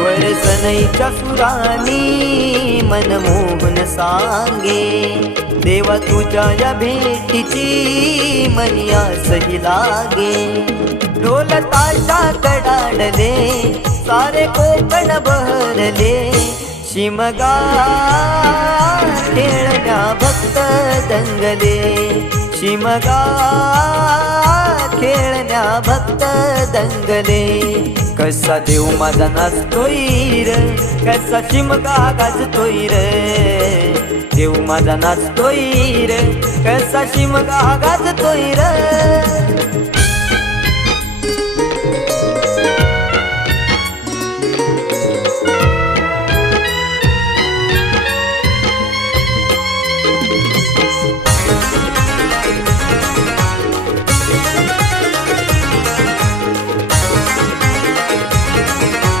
स्वर सनईच्या सुरानी मनमोहन सांगे, देवा तुझ्या या भेटीची मनी आसही लागे। ढोल ताशा कडाडले सारे कोकण बहरले, शिमगा खेळण्या भक्त दंगले, शिमगा खेळण्या भक्त दंगले। कसा देव माझा नाचतोय र, कसा शिमगा गाजतोय र, देव माझा नाचतोय र, कसा शिमगा गाजतोय र।